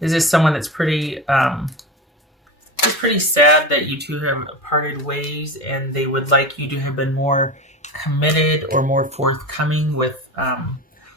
This is someone that's pretty, it's pretty sad that you two have parted ways, and they would like you to have been more committed or more forthcoming with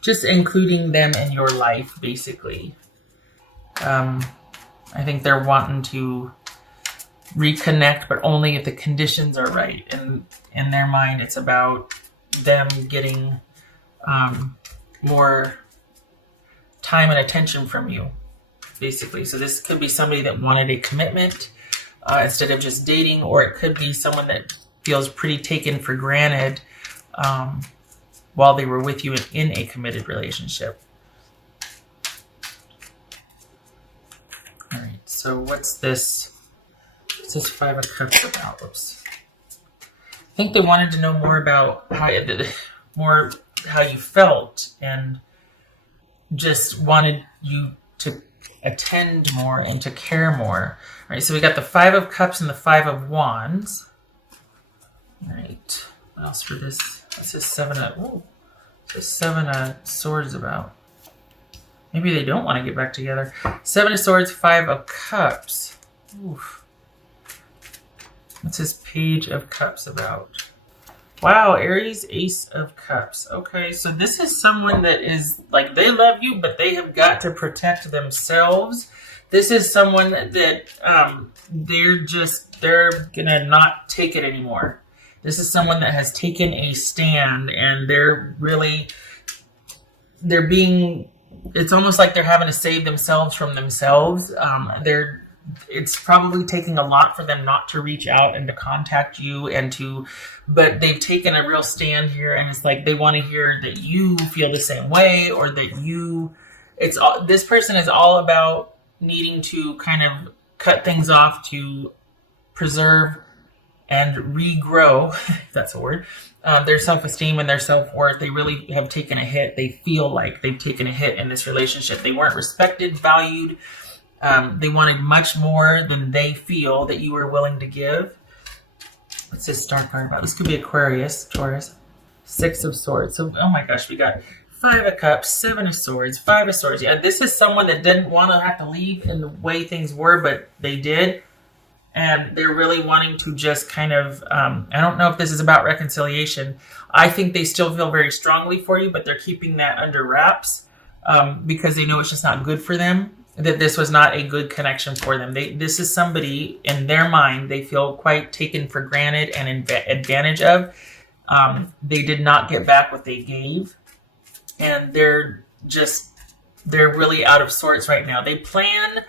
just including them in your life, basically. I think they're wanting to reconnect, but only if the conditions are right. And in their mind, it's about them getting more time and attention from you, basically. So this could be somebody that wanted a commitment instead of just dating, or it could be someone that feels pretty taken for granted while they were with you in a committed relationship. All right, so what's this? What's this Five of Cups about? Oops. I think they wanted to know more about how you felt, and just wanted you to attend more and to care more. All right, so we got the Five of Cups and the Five of Wands. All right, what else for this? This is Seven of Swords about. Maybe they don't want to get back together. Seven of Swords, Five of Cups. Oof. What's this Page of Cups about? Wow, Aries, Ace of Cups. Okay, so this is someone that is, like, they love you, but they have got to protect themselves. This is someone that they're gonna not take it anymore. This is someone that has taken a stand, and it's almost like they're having to save themselves from themselves. It's probably taking a lot for them not to reach out and to contact you but they've taken a real stand here, and it's like they want to hear that you feel the same way, or that this person is all about needing to kind of cut things off to preserve and regrow, if that's a word, their self-esteem and their self-worth. They really have taken a hit. They feel like they've taken a hit in this relationship. They weren't respected, valued. They wanted much more than they feel that you were willing to give. What's this star card about? This could be Aquarius, Taurus. Six of Swords. So, oh my gosh, we got Five of Cups, Seven of Swords, Five of Swords. Yeah, this is someone that didn't want to have to leave in the way things were, but they did. And they're really wanting to just kind of, I don't know if this is about reconciliation. I think they still feel very strongly for you, but they're keeping that under wraps because they know it's just not good for them. That this was not a good connection for them. This is somebody, in their mind, they feel quite taken for granted and advantage of. They did not get back what they gave. And they're really out of sorts right now. They plan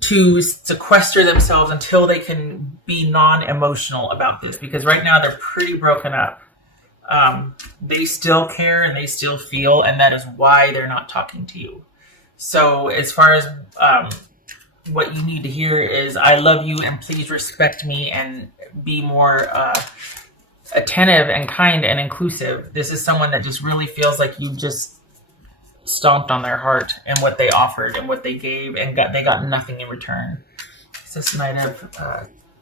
to sequester themselves until they can be non-emotional about this, because right now they're pretty broken up. They still care and they still feel, and that is why they're not talking to you. So as far as what you need to hear is, I love you and please respect me and be more attentive and kind and inclusive. This is someone that just really feels like you just stomped on their heart and what they offered and what they gave, and they got nothing in return. What's this Knight of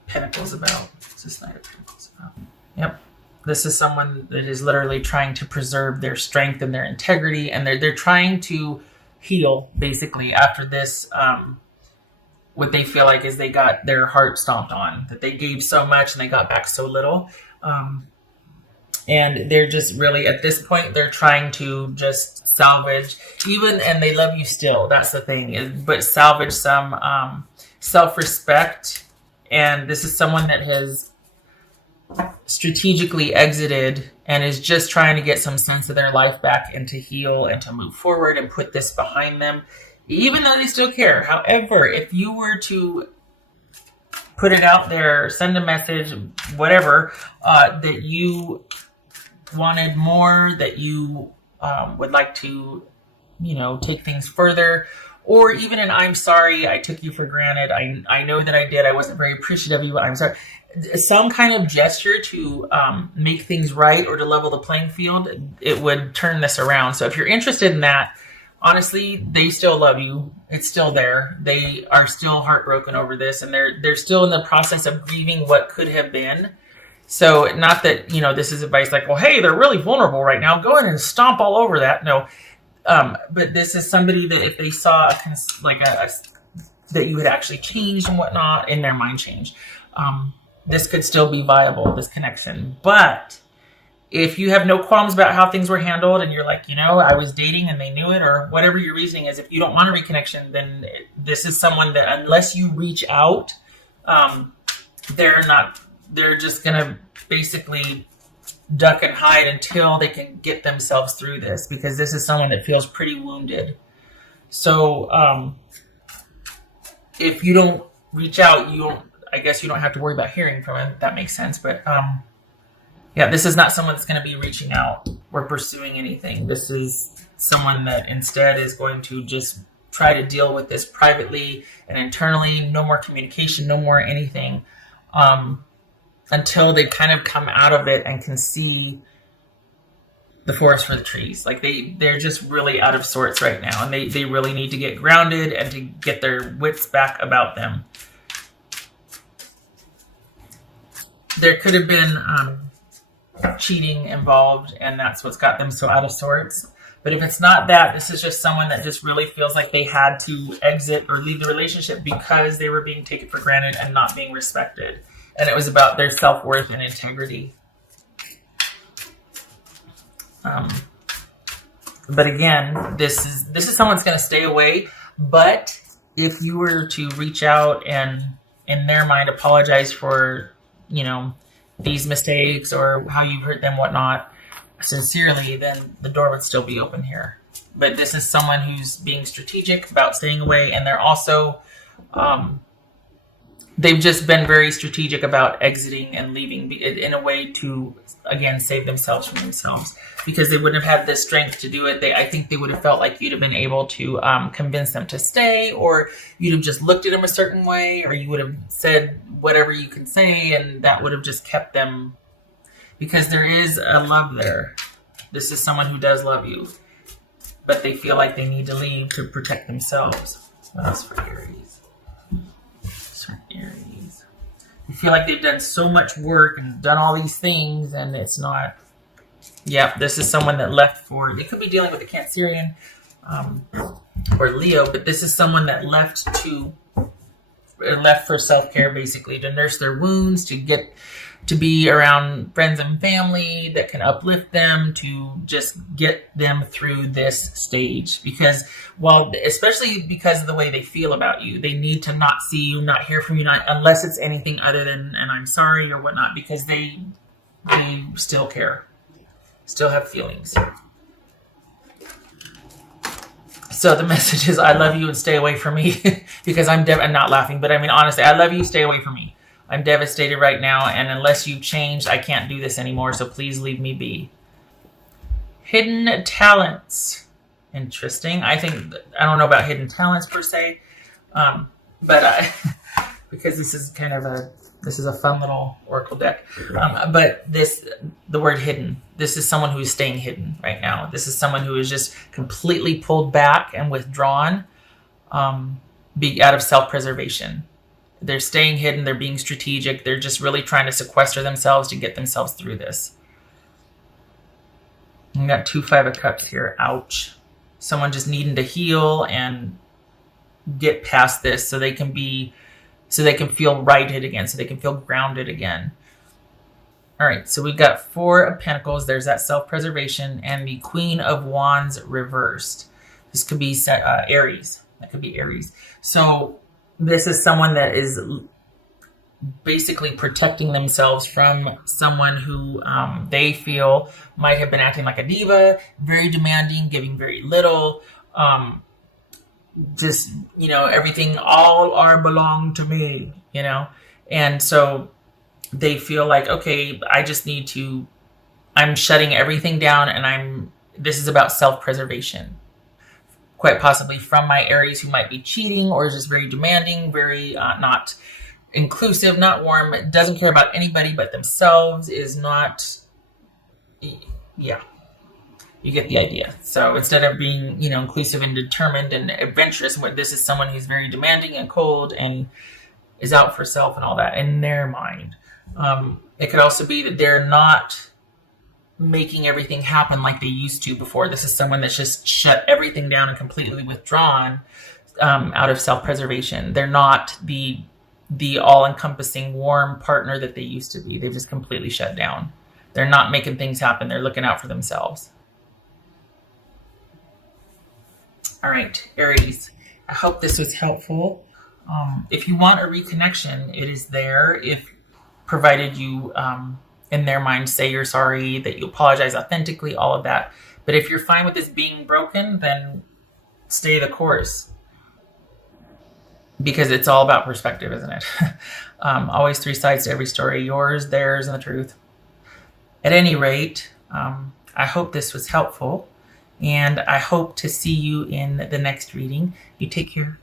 Pentacles about? What's this Knight of Pentacles about? Yep. This is someone that is literally trying to preserve their strength and their integrity, and they're trying to heal, basically, after this, what they feel like is they got their heart stomped on, that they gave so much and they got back so little. And they're just really, at this point, they're trying to just salvage, and they love you still, that's the thing, but salvage some self-respect. And this is someone that has strategically exited and is just trying to get some sense of their life back and to heal and to move forward and put this behind them, even though they still care. However, if you were to put it out there, send a message, whatever, that you wanted more, that you would like to, take things further, or even an I'm sorry, I took you for granted, I know that I did, I wasn't very appreciative of you, I'm sorry. Some kind of gesture to make things right or to level the playing field, it would turn this around. So if you're interested in that, honestly, they still love you. It's still there. They are still heartbroken over this, and they're still in the process of grieving what could have been. So not that, this is advice like, well, hey, they're really vulnerable right now, go in and stomp all over that. No, But this is somebody that if they saw that you had actually changed and whatnot, in their mind changed, this could still be viable, this connection. But if you have no qualms about how things were handled and you're like, I was dating and they knew it, or whatever your reasoning is, if you don't want a reconnection, then this is someone that unless you reach out, they're just going to basically duck and hide until they can get themselves through this, because this is someone that feels pretty wounded. So if you don't reach out, I guess you don't have to worry about hearing from him. That makes sense. But this is not someone that's going to be reaching out or pursuing anything. This is someone that instead is going to just try to deal with this privately and internally. No more communication, no more anything, until they kind of come out of it and can see the forest for the trees. Like they're just really out of sorts right now, and they really need to get grounded and to get their wits back about them. There could have been cheating involved, and that's what's got them so out of sorts. But if it's not that, this is just someone that just really feels like they had to exit or leave the relationship because they were being taken for granted and not being respected. And it was about their self-worth and integrity. But again, this is someone that's going to stay away. But if you were to reach out and in their mind apologize for, these mistakes or how you hurt them, whatnot, sincerely, then the door would still be open here. But this is someone who's being strategic about staying away, and they're also, they've just been very strategic about exiting and leaving in a way to, again, save themselves from themselves, because they wouldn't have had the strength to do it. I think they would have felt like you'd have been able to convince them to stay, or you'd have just looked at them a certain way, or you would have said whatever you can say, and that would have just kept them, because there is a love there. This is someone who does love you, but they feel like they need to leave to protect themselves. What else for Aries? Aries. You feel like they've done so much work and done all these things, and it's not. Yeah, this is someone that left for. They could be dealing with a Cancerian or Leo, but this is someone that left for self-care, basically, to nurse their wounds, to be around friends and family that can uplift them, to just get them through this stage. Because especially because of the way they feel about you, they need to not see you, not hear from you, unless it's anything other than "and I'm sorry" or whatnot, because they still care, still have feelings. So the message is, I love you and stay away from me, because I'm not laughing, but I mean, honestly, I love you, stay away from me. I'm devastated right now, and unless you've changed, I can't do this anymore, so please leave me be. Hidden talents. Interesting. I don't know about hidden talents per se, but because this is a fun little oracle deck. But the word hidden, this is someone who's staying hidden right now. This is someone who is just completely pulled back and withdrawn, out of self-preservation. They're staying hidden. They're being strategic. They're just really trying to sequester themselves to get themselves through this. We got 2 5 of Cups here. Ouch. Someone just needing to heal and get past this so they can feel righted again, so they can feel grounded again. All right, so we've got 4 of Pentacles. There's that self-preservation, and the Queen of Wands reversed. This could be Aries. That could be Aries. So this is someone that is basically protecting themselves from someone who they feel might have been acting like a diva, very demanding, giving very little, just, everything, all are belong to me, and so they feel like, okay, I'm shutting everything down, and this is about self-preservation, quite possibly from my Aries, who might be cheating or is just very demanding, very not inclusive, not warm, doesn't care about anybody but themselves, is not, yeah. You get the idea. So instead of being, inclusive and determined and adventurous, this is someone who's very demanding and cold and is out for self and all that in their mind. It could also be that they're not making everything happen like they used to before. This is someone that's just shut everything down and completely withdrawn out of self-preservation. They're not the all-encompassing warm partner that they used to be. They've just completely shut down. They're not making things happen. They're looking out for themselves. All right, Aries, I hope this was helpful. If you want a reconnection, it is there. If provided you, in their mind, say you're sorry, that you apologize authentically, all of that. But if you're fine with this being broken, then stay the course. Because it's all about perspective, isn't it? Always three sides to every story: yours, theirs, and the truth. At any rate, I hope this was helpful, and I hope to see you in the next reading. You take care.